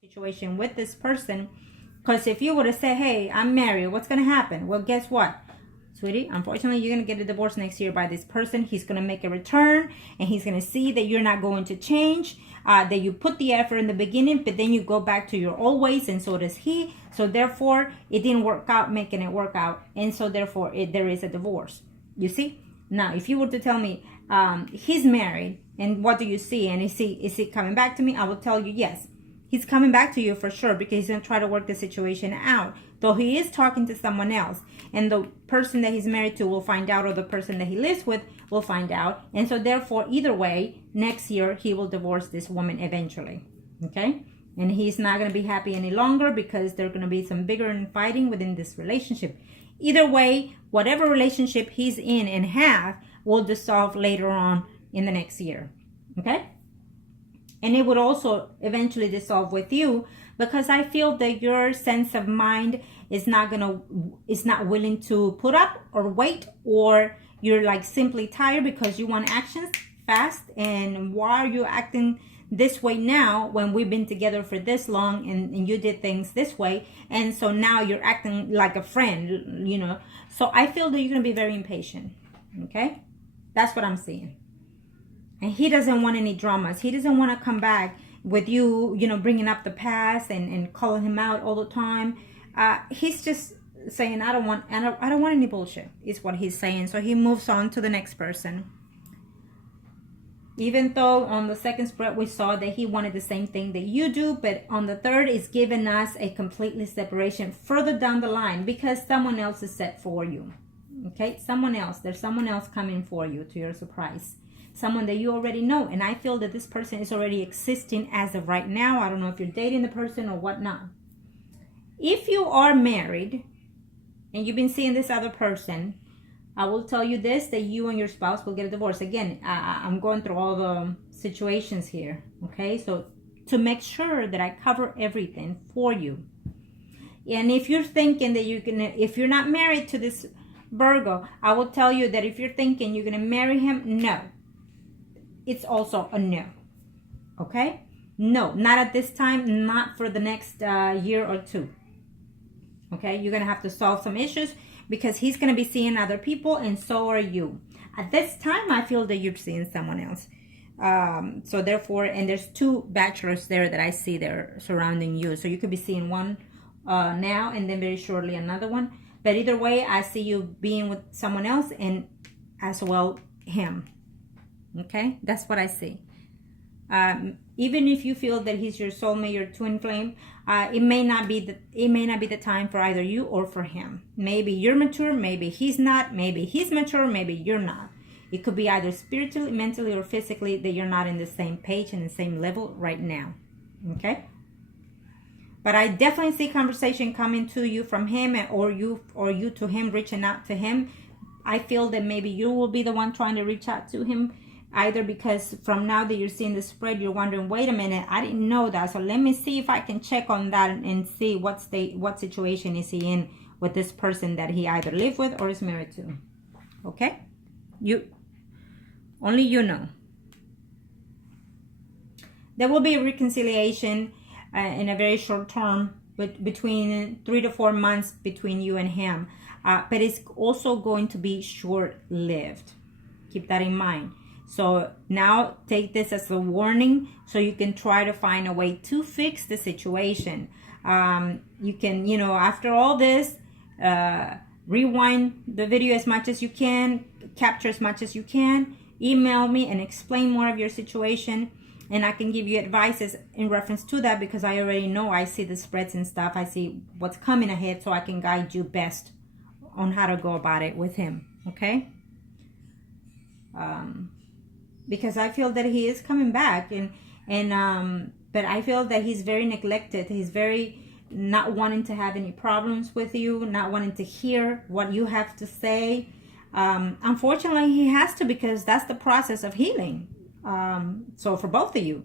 situation with this person. Because if you were to say, hey, I'm married, what's going to happen? Well, guess what, sweetie? Unfortunately, you're going to get a divorce next year by this person. He's going to make a return, and he's going to see that you're not going to change, that you put the effort in the beginning, but then you go back to your old ways, and so does he. So therefore, it didn't work out making it work out, and so therefore, there is a divorce. You see? Now, if you were to tell me he's married, and what do you see, and is he coming back to me? I will tell you yes. He's coming back to you for sure, because he's going to try to work the situation out. Though he is talking to someone else. And the person that he's married to will find out, or the person that he lives with will find out. And so therefore, either way, next year, he will divorce this woman eventually. Okay? And he's not going to be happy any longer, because there's going to be some bigger fighting within this relationship. Either way, whatever relationship he's in and have will dissolve later on in the next year. Okay? And it would also eventually dissolve with you, because I feel that your sense of mind is not willing to put up or wait, or you're like simply tired because you want actions fast. And why are you acting this way now when we've been together for this long, and you did things this way? And so now you're acting like a friend, you know. So I feel that you're going to be very impatient. Okay? That's what I'm seeing. And he doesn't want any dramas. He doesn't want to come back with you, you know, bringing up the past and calling him out all the time. He's just saying, I don't want any bullshit, is what he's saying. So he moves on to the next person. Even though on the second spread we saw that he wanted the same thing that you do, but on the third it's giving us a completely separation further down the line, because someone else is set for you. Okay, there's someone else coming for you, to your surprise. Someone that you already know. And I feel that this person is already existing as of right now. I don't know if you're dating the person or whatnot. If you are married and you've been seeing this other person, I will tell you this, that you and your spouse will get a divorce. Again, I'm going through all the situations here. Okay, so to make sure that I cover everything for you. And if you're thinking that if you're not married to this Virgo, I will tell you that if you're thinking you're going to marry him, no. It's also a no. Okay? No, not at this time, not for the next year or two. Okay? You're going to have to solve some issues, because he's going to be seeing other people, and so are you. At this time, I feel that you're seeing someone else. So therefore, and there's two bachelors there that I see there surrounding you. So you could be seeing one now, and then very shortly another one. But either way, I see you being with someone else, and as well him. Okay, that's what I see. Even if you feel that he's your soulmate, your twin flame, it may not be the time for either you or for him. Maybe you're mature, maybe he's not. Maybe he's mature, maybe you're not. It could be either spiritually, mentally, or physically that you're not in the same page and the same level right now. Okay. But I definitely see conversation coming to you from him, or you to him, reaching out to him. I feel that maybe you will be the one trying to reach out to him. Either because from now that you're seeing the spread, you're wondering, wait a minute, I didn't know that. So let me see if I can check on that and see what situation is he in with this person that he either live with or is married to. Okay? Only you know. There will be a reconciliation in a very short term, between 3 to 4 months between you and him. But it's also going to be short-lived. Keep that in mind. So now take this as a warning, so you can try to find a way to fix the situation. You can, after all this, rewind the video as much as you can, capture as much as you can, email me and explain more of your situation. And I can give you advices in reference to that, because I already know, I see the spreads and stuff. I see what's coming ahead, so I can guide you best on how to go about it with him. Okay? Because I feel that he is coming back, but I feel that he's very neglected. He's very not wanting to have any problems with you, not wanting to hear what you have to say. Unfortunately, he has to, because that's the process of healing. So for both of you,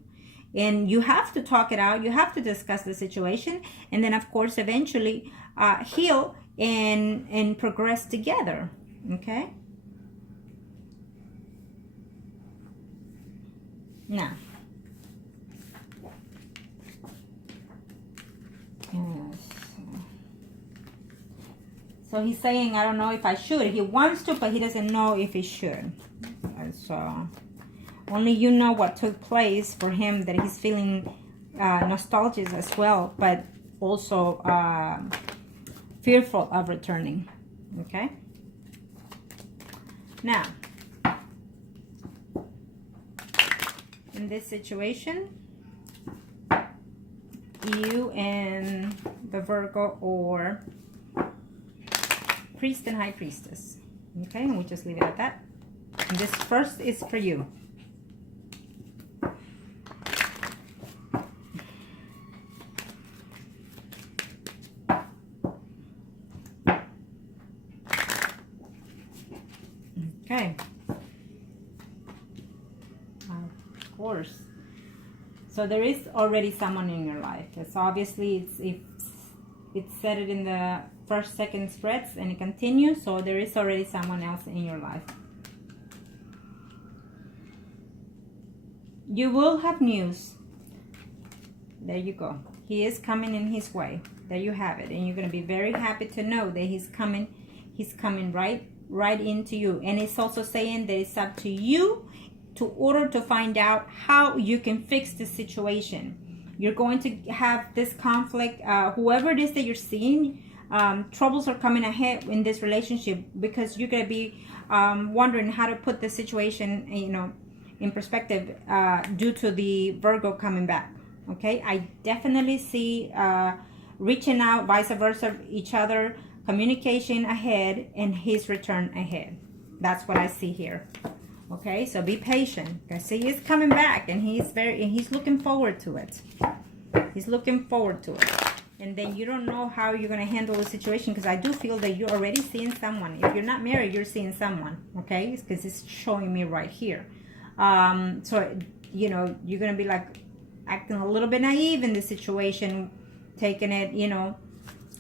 and you have to talk it out. You have to discuss the situation, and then of course eventually heal and progress together. Okay? Now, So he's saying, I don't know if I should. He wants to, but he doesn't know if he should. And so only you know what took place for him, that he's feeling nostalgic as well, but also fearful of returning. Okay? Now, in this situation, you and the Virgo or priest and high priestess. Okay, and we just leave it at that. And this first is for you. Okay. Of course. So there is already someone in your life. It's obviously it's said it in the first, second spreads, and it continues. So there is already someone else in your life. You will have news. There you go. He is coming in his way. There you have it. And you're going to be very happy to know that he's coming. He's coming right into you. And it's also saying that it's up to you to order to find out how you can fix the situation. You're going to have this conflict. Whoever it is that you're seeing, troubles are coming ahead in this relationship, because you're going to be wondering how to put the situation, in perspective, due to the Virgo coming back. Okay, I definitely see reaching out, vice versa, each other, communication ahead, and his return ahead. That's what I see here. Okay, so be patient, because he is coming back, and he's looking forward to it. He's looking forward to it. And then you don't know how you're going to handle the situation, because I do feel that you're already seeing someone. If you're not married, you're seeing someone. Okay, because it's showing me right here. So you're going to be like acting a little bit naive in this situation, taking it,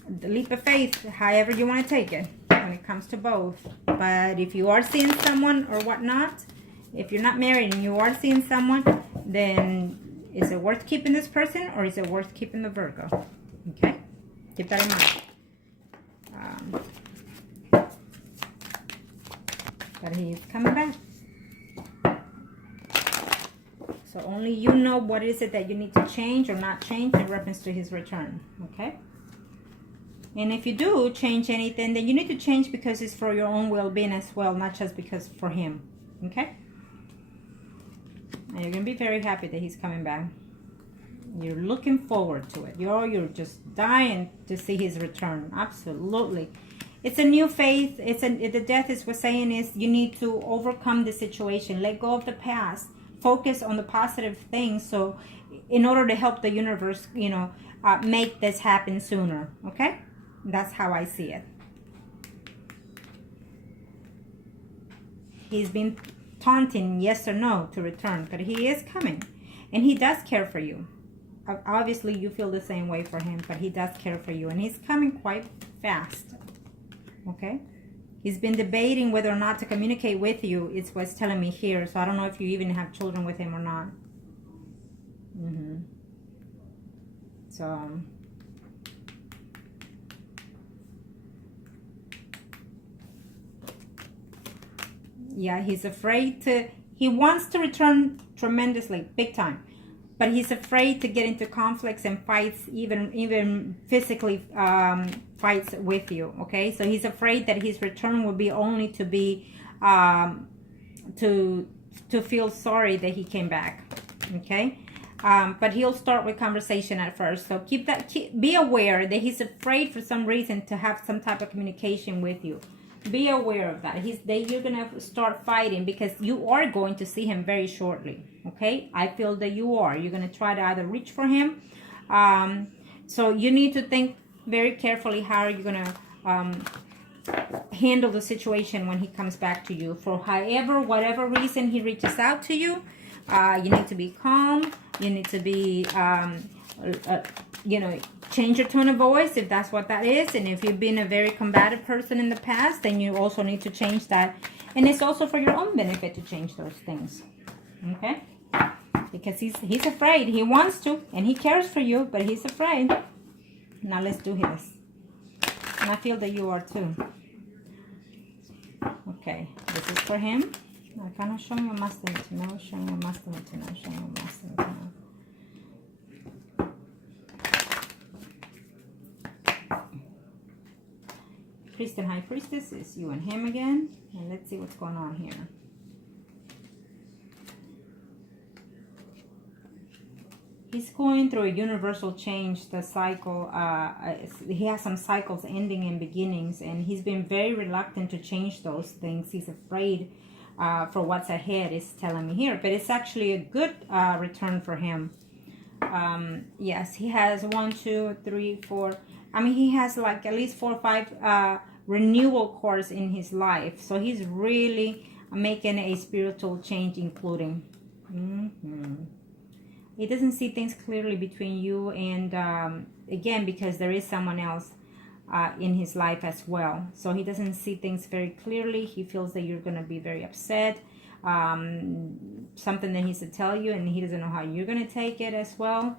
the leap of faith, however you want to take it when it comes to both. But if you are seeing someone or whatnot, if you're not married and you are seeing someone, then is it worth keeping this person, or is it worth keeping the Virgo? Okay, keep that in mind. But he's coming back. So only you know what is it that you need to change or not change in reference to his return. Okay. And if you do change anything, then you need to change because it's for your own well-being as well, not just because for him. Okay? And you're going to be very happy that he's coming back. You're looking forward to it. You're just dying to see his return. Absolutely. It's a new faith. The death is what's saying is you need to overcome the situation. Let go of the past. Focus on the positive things. So in order to help the universe, make this happen sooner. Okay? That's how I see it. He's been taunting yes or no to return, but he is coming. And he does care for you. Obviously, you feel the same way for him, but he does care for you. And he's coming quite fast. Okay? He's been debating whether or not to communicate with you. It's what's telling me here. So I don't know if you even have children with him or not. So... yeah, he's afraid to, he wants to return tremendously, big time. But he's afraid to get into conflicts and fights, even physically fights with you, okay? So he's afraid that his return will be only to be, to feel sorry that he came back, okay? But he'll start with conversation at first. So be aware that he's afraid for some reason to have some type of communication with you. Be aware of that. You're going to start fighting because you are going to see him very shortly. Okay? I feel that you are. You're going to try to either reach for him. So you need to think very carefully how you're going to handle the situation when he comes back to you. For whatever reason he reaches out to you, you need to be calm. You need to be, change your tone of voice if that's what that is. And if you've been a very combative person in the past, then you also need to change that. And it's also for your own benefit to change those things. Okay? Because he's afraid. He wants to, and he cares for you, but he's afraid. Now let's do his. And I feel that you are too. Okay, this is for him. I cannot show you master to know, show you master to know, show you master to know. Priest and High Priestess is you and him again. And let's see what's going on here. He's going through a universal change, the cycle. He has some cycles ending and beginnings, and he's been very reluctant to change those things. He's afraid for what's ahead, is telling me here. But it's actually a good return for him. Yes, he has 1, 2, 3, 4. I mean, he has like at least 4 or 5 renewal course in his life. So he's really making a spiritual change, including. He doesn't see things clearly between you and, again, because there is someone else in his life as well. So he doesn't see things very clearly. He feels that you're going to be very upset. Something that he should tell you, and he doesn't know how you're going to take it as well.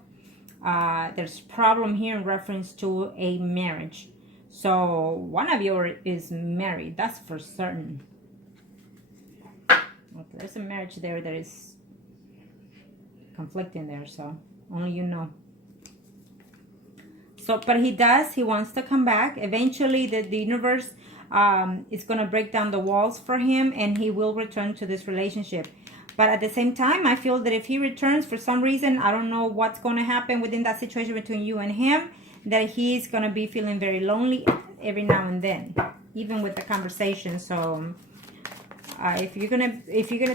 There's problem here in reference to a marriage. So one of you is married. That's for certain. Okay, there's a marriage there that is conflicting there, so only you know. So, but he wants to come back. Eventually, the universe is going to break down the walls for him, and he will return to this relationship. But at the same time, I feel that if he returns for some reason, I don't know what's going to happen within that situation between you and him, that he's going to be feeling very lonely every now and then, even with the conversation. So if you're gonna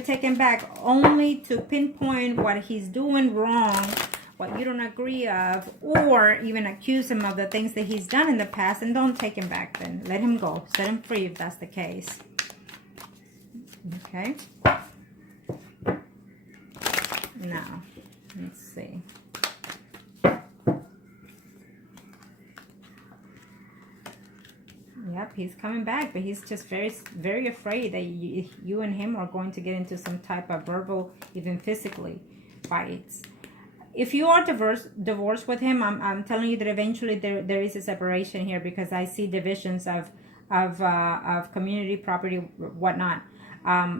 take him back only to pinpoint what he's doing wrong, what you don't agree of, or even accuse him of the things that he's done in the past, and don't take him back then. Let him go. Set him free if that's the case. Okay. Now, let's see. Yep, he's coming back, but he's just very, very afraid that you and him are going to get into some type of verbal, even physically, fights. If you are divorced with him, I'm telling you that eventually there is a separation here, because I see divisions of community, property, whatnot.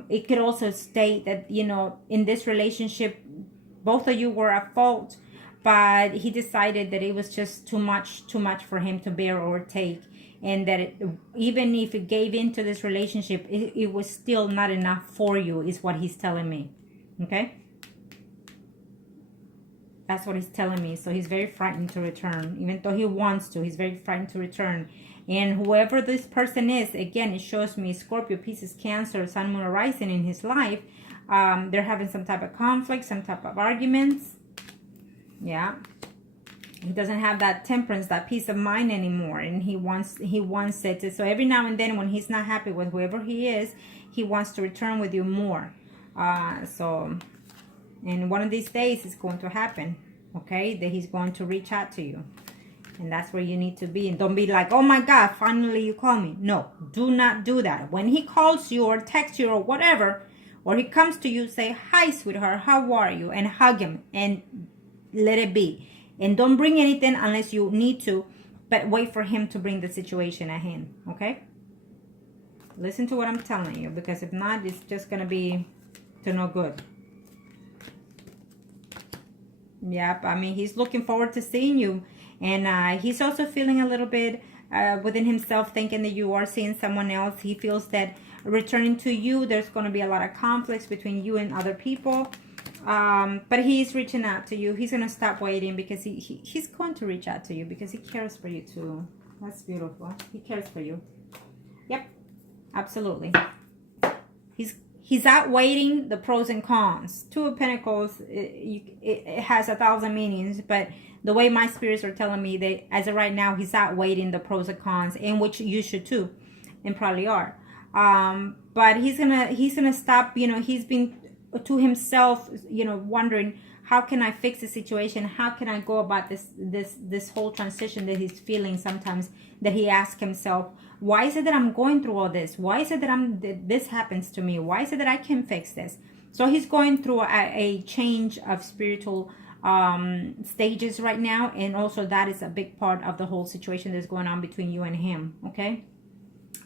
It could also state that, you know, in this relationship, both of you were at fault, but he decided that it was just too much for him to bear or take. And that even if it gave into this relationship, it was still not enough for you, is what he's telling me. Okay? That's what he's telling me. So he's very frightened to return. Even though he wants to, he's very frightened to return. And whoever this person is, again, it shows me Scorpio, Pisces, Cancer, Sun, Moon, Rising in his life. They're having some type of conflict, some type of arguments. Yeah. He doesn't have that temperance, that peace of mind anymore, and he wants it. So every now and then, when he's not happy with whoever he is, he wants to return with you more. And one of these days it's going to happen. Okay, that he's going to reach out to you, and that's where you need to be. And don't be like, oh my God, finally you call me. No, do not do that. When he calls you or texts you or whatever, or he comes to you, say, hi, sweetheart, how are you? And hug him and let it be. And don't bring anything unless you need to, but wait for him to bring the situation at hand, okay? Listen to what I'm telling you, because if not, it's just going to be to no good. Yep, I mean, he's looking forward to seeing you. And he's also feeling a little bit within himself, thinking that you are seeing someone else. He feels that returning to you, there's going to be a lot of conflicts between you and other people. But he's reaching out to you. He's going to stop waiting, because he's going to reach out to you because he cares for you too. That's beautiful. He cares for you. Yep, absolutely. He's outweighing the pros and cons. Two of Pentacles, it has 1,000 meanings, but the way my spirits are telling me that as of right now, he's outweighing the pros and cons, and which you should too, and probably are. But he's gonna stop. You know, he's been to himself, you know, wondering, how can I fix the situation? How can I go about this whole transition that he's feeling sometimes, that he asks himself, why is it that I'm going through all this? Why is it that this happens to me? Why is it that I can't fix this? So he's going through a change of spiritual stages right now. And also that is a big part of the whole situation that's going on between you and him. Okay.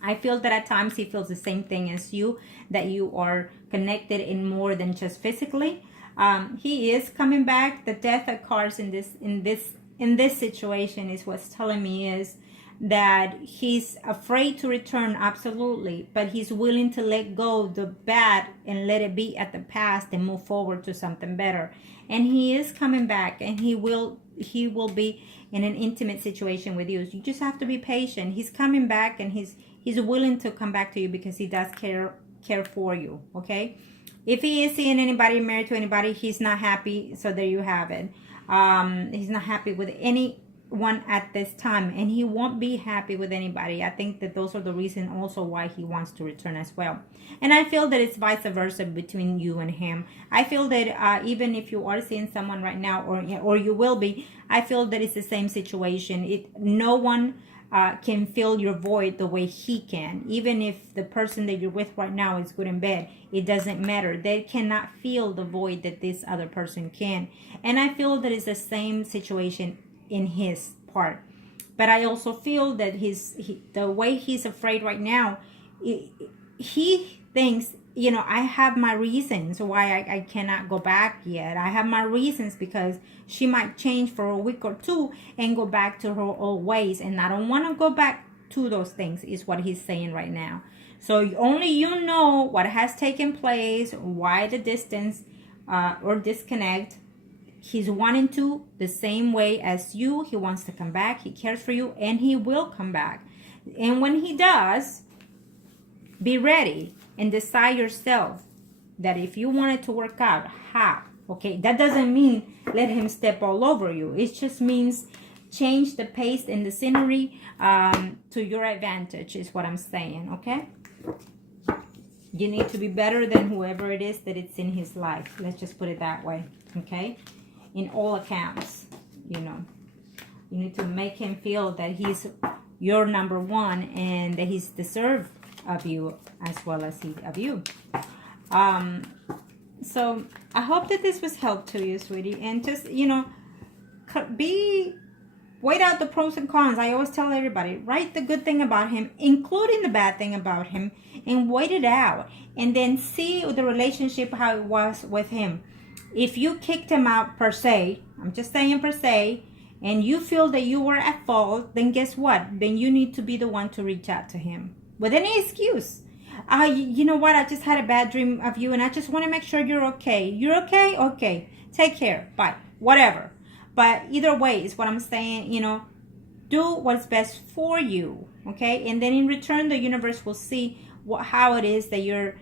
I feel that at times he feels the same thing as you, that you are connected in more than just physically. He is coming back. The death of cards in this situation is what's telling me is that he's afraid to return, absolutely, but he's willing to let go the bad and let it be at the past and move forward to something better. And he is coming back, and he will be in an intimate situation with you. You just have to be patient. He's coming back, and he's willing to come back to you because he does care for you. Okay, if he is seeing anybody married to anybody, he's not happy. So there you have it. He's not happy with anyone at this time, and he won't be happy with anybody. I think that those are the reason also why he wants to return as well. And I feel that it's vice versa between you and him. I feel that even if you are seeing someone right now, or you will be, I feel that it's the same situation. No one can fill your void the way he can. Even if the person that you're with right now is good in bed, it doesn't matter. They cannot fill the void that this other person can. And I feel that it's the same situation in his part. But I also feel that the way he's afraid right now, he thinks, I have my reasons why I cannot go back yet. I have my reasons because she might change for a week or two and go back to her old ways, and I don't want to go back to those things, is what he's saying right now. So only you know what has taken place, why the distance or disconnect. He's wanting to the same way as you. He wants to come back. He cares for you, and he will come back. And when he does, be ready and decide yourself that if you want it to work out, how. Okay, that doesn't mean let him step all over you. It just means change the pace and the scenery to your advantage, is what I'm saying. Okay, you need to be better than whoever it is that it's in his life. Let's just put it that way. Okay, in all accounts, you need to make him feel that he's your number one and that he's deserved of you as well as he of you. So I hope that this was help to you, sweetie, and just weigh out the pros and cons. I always tell everybody, write the good thing about him, including the bad thing about him, and wait it out, and then see the relationship how it was with him. If you kicked him out per se, I'm just saying per se, and you feel that you were at fault, then guess what? Then you need to be the one to reach out to him with any excuse. You know what? I just had a bad dream of you, and I just want to make sure you're okay. You're okay? Okay. Take care. Bye. Whatever. But either way is what I'm saying, do what's best for you, okay? And then in return, the universe will see how it is that you're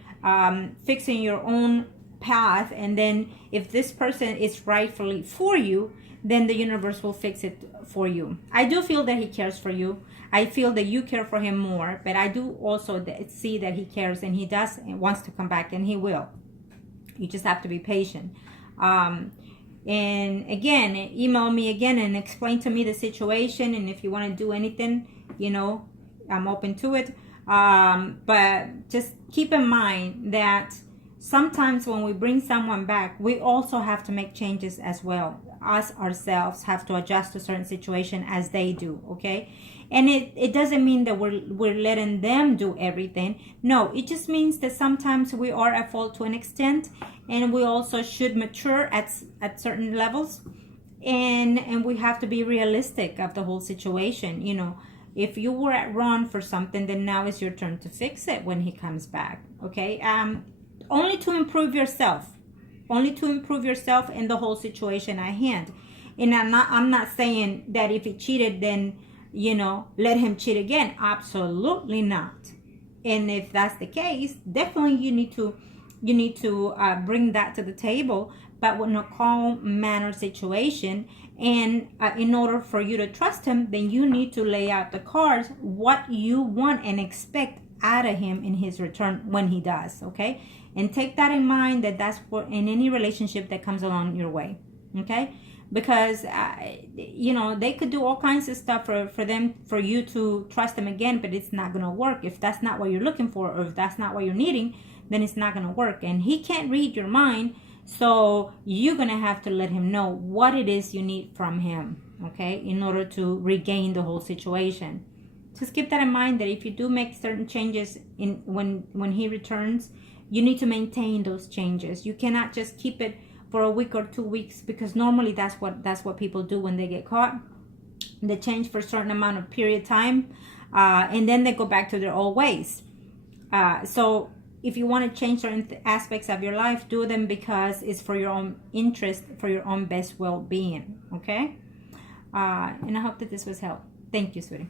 fixing your own path. And then if this person is rightfully for you, then the universe will fix it for you. I do feel that he cares for you. I feel that you care for him more, but I do also see that he cares, and he does and wants to come back, and he will. You just have to be patient. And again, email me again and explain to me the situation. And if you want to do anything, I'm open to it. But just keep in mind that sometimes when we bring someone back, we also have to make changes as well. Us ourselves have to adjust to certain situation as they do, okay? And it doesn't mean that we're letting them do everything. No, it just means that sometimes we are at fault to an extent, and we also should mature at certain levels, and we have to be realistic of the whole situation. If you were at wrong for something, then now is your turn to fix it when he comes back, okay? Only to improve yourself in the whole situation at hand. And I'm not saying that if he cheated, then let him cheat again. Absolutely not. And if that's the case, definitely you need to bring that to the table, but in a calm manner situation. And in order for you to trust him, then you need to lay out the cards, what you want and expect out of him in his return when he does, okay? And take that in mind, that's for in any relationship that comes along your way, okay? Because they could do all kinds of stuff for you to trust them again, but it's not gonna work. If that's not what you're looking for, or if that's not what you're needing, then it's not gonna work. And he can't read your mind, so you're gonna have to let him know what it is you need from him, okay, in order to regain the whole situation. just keep that in mind, that if you do make certain changes when he returns, you need to maintain those changes. You cannot just keep it for a week or 2 weeks, because normally that's what people do when they get caught. They change for a certain amount of period time, and then they go back to their old ways. So if you want to change certain aspects of your life, do them because it's for your own interest, for your own best well-being. Okay? And I hope that this was helpful. Thank you, sweetie.